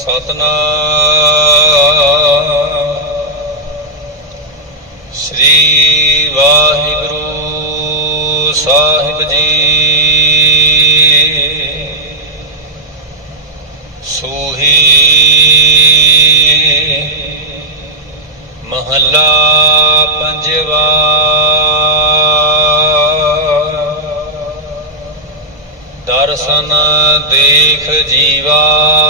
ਸਤਨਾਮ। ਸ੍ਰੀ ਵਾਹਿਗੁਰੂ ਸਾਹਿਬ ਜੀ। ਸੋਹੀ ਮਹੱਲਾ ਪੰਜਵਾ। ਦਰਸ਼ਨ ਦੇਖ ਜੀਵਾ।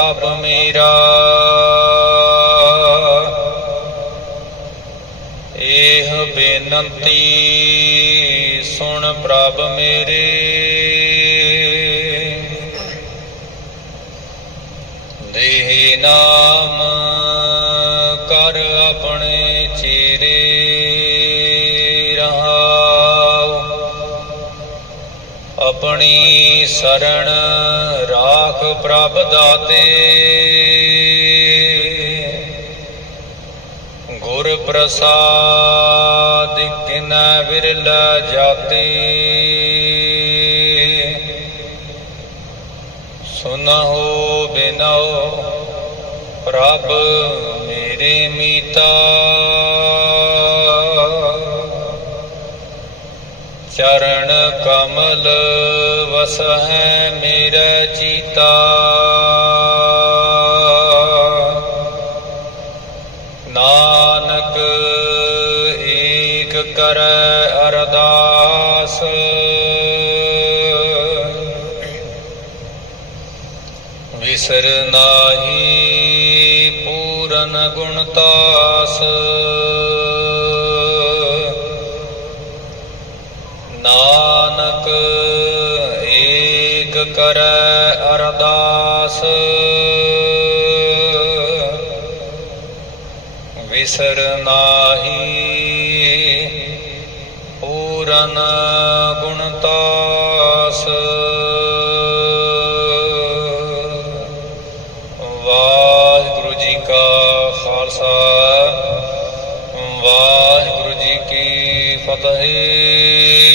ਪ੍ਰਭ ਮੇਰਾ। ਇਹ ਬੇਨੰਤੀ ਸੁਣ ਪ੍ਰਭ ਮੇਰੇ। ਦੇਹ ਨਾਮ ਆਪਣੀ ਸਰਣ ਰਾਖ ਪ੍ਰਭ ਦਾਤੇ। ਗੁਰ ਪ੍ਰਸਾਦ ਕਿਨੈ ਵਿਰਲਾ ਜਾਤੇ। ਸੁਨਹੁ ਬਿਨਉ ਪ੍ਰਭ ਮੇਰੇ ਮੀਤਾ। ਚਰਨ ਕਮਲ ਵਸ ਮੇਰਾ ਚੀਤਾ। ਨਾਨਕ ਏਕ ਕਰੈ ਅਰਦਾਸ। ਵਿਸਰ ਨਾਹੀ ਪੂਰਨ ਗੁਣਤਾਸ ਨਾਨਕ, ਏਕ ਕਰੈ ਅਰਦਾਸ। ਵਿਸਰ ਨਾਹੀ, ਪੂਰਨ ਗੁਣਤਾਸ ਵਾਹਿਗੁਰੂ ਜੀ ਕਾ ਖਾਲਸਾ, ਵਾਹਿਗੁਰੂ ਜੀ ਕੀ ਫਤਿਹ।